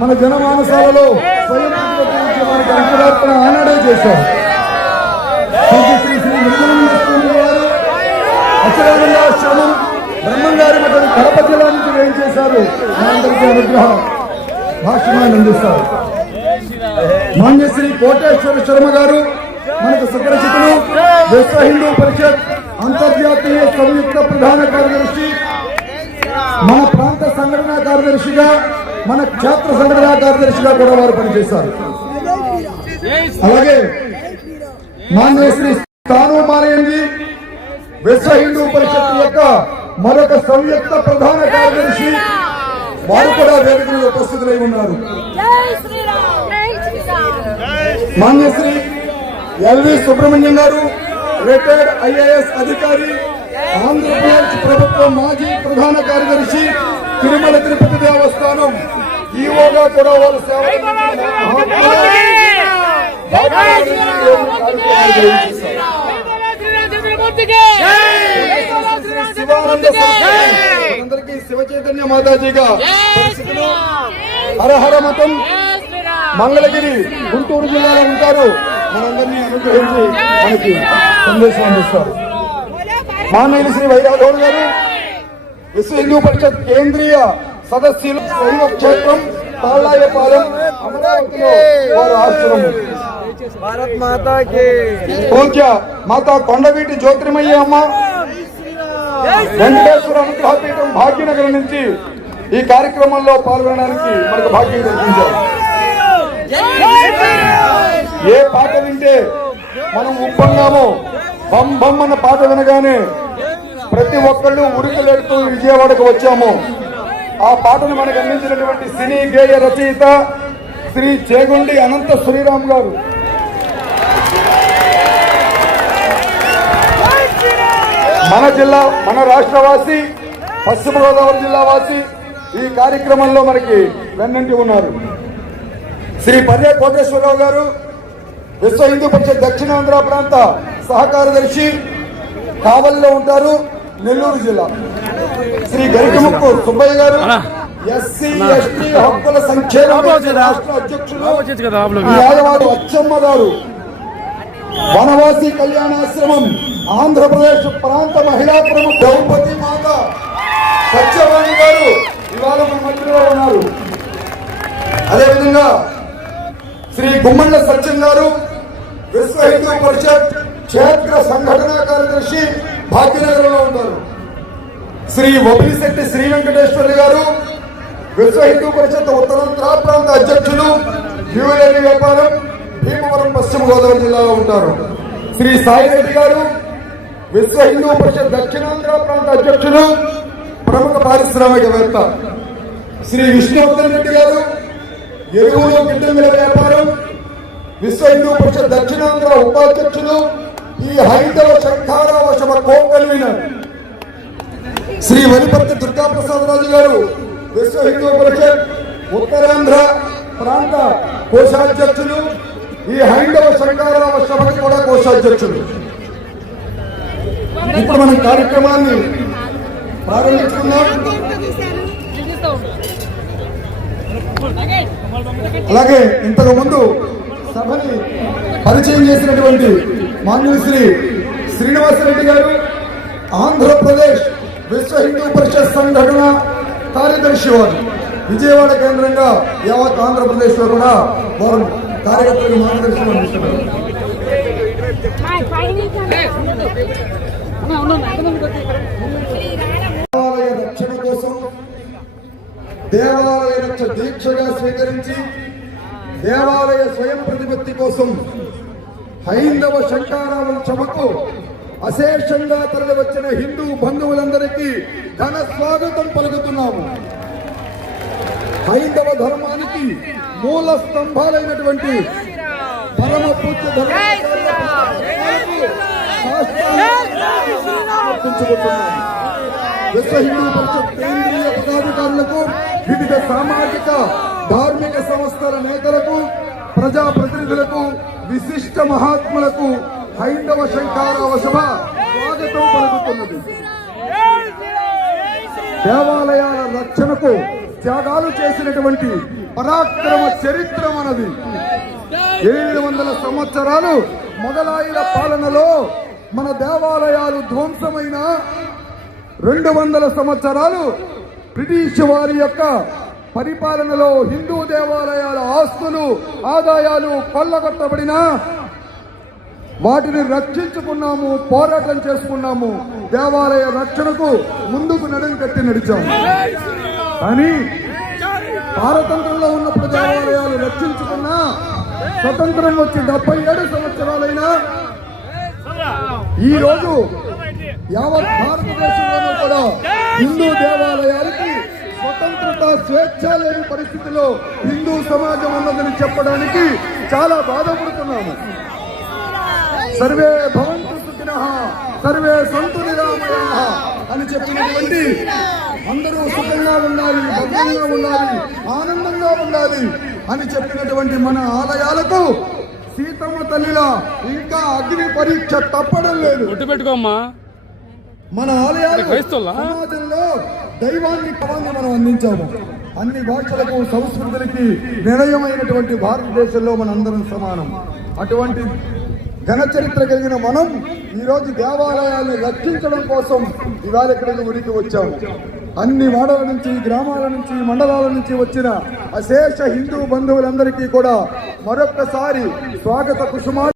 మన జనమానసాలలో స్వయం ప్రతిపత్తి మనకి అంకురార్పణ ఆనాడే చేశారు. శ్రీ శ్రీ నిర్మలానంద గారు అచలానందాశ్రమం బ్రహ్మంగారి మఠం కడప జిల్లా నుంచి ఏం చేశారు, మనందరికీ అనుగ్రహ భాష్యమాన్ని అందిస్తారు. మాన్యశ్రీ కోటేశ్వర శర్మ గారు మనకు సుపరిచితులు, విశ్వ హిందూ పరిషత్ అంతర్జాతీయ సంయుక్త ప్రధాన కార్యదర్శి, మన ప్రాంత సంఘటనా కార్యదర్శిగా, మన క్షేత్ర సంఘటనా కార్యదర్శిగా కూడా వారు పనిచేశారు. అలాగే మాన్యశ్రీ స్థాను మాలయంజీ విశ్వ హిందూ పరిషత్ యొక్క మరొక సంయుక్త ప్రధాన కార్యదర్శి, వారు కూడా వేదికలో ఉపస్థితులై ఉన్నారు. మాన్యశ్రీ ఎల్వి సుబ్రహ్మణ్యం గారు రిటైర్డ్ ఐఏఎస్ అధికారి, ఆంధ్రప్రదేశ్ ప్రభుత్వ మాజీ ప్రధాన కార్యదర్శి, తిరుమల తిరుపతి దేవస్థానం ఈఓగా కూడా వారు సేవలు అందరికీ శివ చైతన్య మాతాజీగా హరహర మతం మంగళగిరి గుంటూరు జిల్లాలో ఉంటారు. మనందరినీ అనుగ్రహించి మనకి సందేశం అందిస్తారు. మాన్యులు శ్రీ వైరాఘవన్ గారు విశ్వ హిందూ పరిషత్ కేంద్రీయ సదస్సులు, శైవ క్షేత్రం తాళ్ళాయపాలెం అమరావతిలో వారు ఆశ్రమం. పూజ్య మాతా కొండవీటి జ్యోతిర్మయ్య అమ్మ వెంకటేశ్వర అనుగ్రహపీఠం భాగ్యనగరం నుంచి ఈ కార్యక్రమంలో పాల్గొనడానికి మనకు భాగ్యం కల్పించారు. ఏ పాట వింటే మనం ఉప్పొంగామో, బం బం అన్న పాట వినగానే ప్రతి ఒక్కళ్ళు ఉరుకులెడుతూ విజయవాడకు వచ్చాము. ఆ పాటను మనకు అందించినటువంటి సినీ గేయ రచయిత శ్రీ చేగుండి అనంత శ్రీరామ్ గారు, మన జిల్లా మన రాష్ట్రవాసి, పశ్చిమ గోదావరి జిల్లా వాసి, ఈ కార్యక్రమంలో మనకి వెన్నంటి ఉన్నారు. శ్రీ పర్య కోటేశ్వరరావు గారు విశ్వ హిందూ పరిషత్ దక్షిణాంధ్ర ప్రాంత సహకార్యదర్శి, కావలిలో ఉంటారు, నెల్లూరు జిల్లా. శ్రీ గరికముక్కు సుబ్బయ్య గారు ఎస్సీ ఎస్టీ హక్కుల సంక్షేమ రాష్ట్ర అధ్యక్షులు, యాదవారు అచ్చమ్మ గారు వనవాసి కళ్యాణాశ్రమం ఆంధ్రప్రదేశ్ ప్రాంత మహిళా ప్రముఖ ద్రౌపది మాత సత్యవాణి గారు ఇవాళ మన మధ్యలో ఉన్నారు. అదేవిధంగా శ్రీ గుమ్మండ్ల సత్యం గారు విశ్వ హిందూ పరిషత్ క్షేత్ర సంఘటనా కార్యదర్శి భాగ్యనగరంలో ఉంటారు. శ్రీ వబిలిశెట్టి శ్రీ వెంకటేశ్వర గారు విశ్వ హిందూ పరిషత్ ఉత్తరాంధ్ర ప్రాంత అధ్యక్షులు, జ్యువెలరీ వ్యాపారం, భీమవరం పశ్చిమ గోదావరి జిల్లాలో ఉంటారు. శ్రీ సాయిరెడ్డి గారు విశ్వ హిందూ పరిషత్ దక్షిణాంధ్ర ప్రాంత అధ్యక్షులు, ప్రముఖ పారిశ్రామికవేత్త. శ్రీ విష్ణువర్ధన్ రెడ్డి గారు ఎరువులు గిడ్డంగుల వ్యాపారం, విశ్వ హిందూ పరిషత్ దక్షిణాంధ్ర ఉపాధ్యక్షులు, ఈ హైందవ శంఖారావ సభ కో-కన్వీనర్. శ్రీ వనిపర్తి దుర్గాప్రసాద్ రాజు గారు విశ్వ హిందూ పరిషత్ ఉత్తరాంధ్ర ప్రాంత కోశాధ్యక్షులు, ఈ హైందవ శంఖారావ సభకి కూడా కోశాధ్యక్షులు. ఇప్పుడు మనం కార్యక్రమాన్ని ప్రారంభించుకున్నాం. అలాగే ఇంతకు ముందు సభని పరిచయం చేసినటువంటి మాన్యులు శ్రీ శ్రీనివాసరెడ్డి గారు ఆంధ్రప్రదేశ్ విశ్వ హిందూ పరిషత్ సంఘటన కార్యదర్శి వారు, విజయవాడ కేంద్రంగా యావత్ ఆంధ్రప్రదేశ్ లో కూడా వారు కార్యకర్తలకు మార్గదర్శనం అందిస్తున్నారు. దేవాలయ రక్షణ కోసం దేవాలయ రక్ష దీక్షగా స్వీకరించి దేవాలయ స్వయం ప్రతిపత్తి కోసం హైందవ శంఖారావం సభకు అశేషంగా తరలి వచ్చిన హిందూ బంధువులందరికీ ఘన స్వాగతం పలుకుతున్నాము. హైందవ ధర్మానికి మూల స్తంభాలైనటువంటి పరమ పూజ్య విశ్వ హిందూ పరిషత్ కేంద్రీయ పదాధికారులకు, వివిధ సామాజిక ధార్మిక సంస్థల నేతలకు, ప్రజాప్రతినిధులకు, విశిష్ట మహాత్ములకు హైందవ శంఖారావ సభ స్వాగతం పలుకుతున్నది. దేవాలయాల రక్షణకు త్యాగాలు చేసినటువంటి పరాక్రమ చరిత్ర మనది. 800 సంవత్సరాలు మొఘలాయుల పాలనలో మన దేవాలయాలు ధ్వంసమైన 200 సంవత్సరాలు బ్రిటిష్ వారి యొక్క పరిపాలనలో హిందూ దేవాలయాల ఆస్తులు ఆదాయాలు కొల్లగొట్టబడిన వాటిని రక్షించుకున్నాము, పోరాటం చేసుకున్నాము, దేవాలయ రక్షణకు ముందుకు నడుం కట్టి నడిచాము. కానీ పారతంత్రంలో ఉన్నప్పుడు దేవాలయాలు రక్షించుకున్నా స్వతంత్రం వచ్చి 77 సంవత్సరాలైనా ఈ రోజు యావత్ భారతదేశంలోనూ కూడా హిందూ దేవాలయాలకి స్వతంత్రత స్వేచ్ఛ లేని పరిస్థితిలో హిందూ సమాజం ఉన్నదని చెప్పడానికి చాలా బాధపడుతున్నాము. సర్వే భవంతు సుఖినః సర్వే సంతు నిరామయాః అని చెప్పినటువంటి అందరూ సుఖంగా ఉండాలి, భద్రంగా ఉండాలి, ఆనందంగా ఉండాలి అని చెప్పినటువంటి మన ఆలయాలకు సీతమ్మ తల్లిలా ఇంకా అగ్ని పరీక్ష తప్పడం లేదు. మన ఆలయాలు సమాజంలో దైవాన్ని కవాన్ని మనం అందించాము. అన్ని భాషలకు సంస్కృతులకి నిలయమైనటువంటి భారతదేశంలో మనందరం సమానం. అటువంటి ఘన చరిత్ర కలిగిన మనం ఈరోజు దేవాలయాన్ని రక్షించడం కోసం ఇవాళ ఇక్కడికి ఉనికి వచ్చాము. అన్ని వాడల నుంచి, గ్రామాల నుంచి, మండలాల నుంచి వచ్చిన అశేష హిందూ బంధువులందరికీ కూడా మరొక్కసారి స్వాగత కుసుమా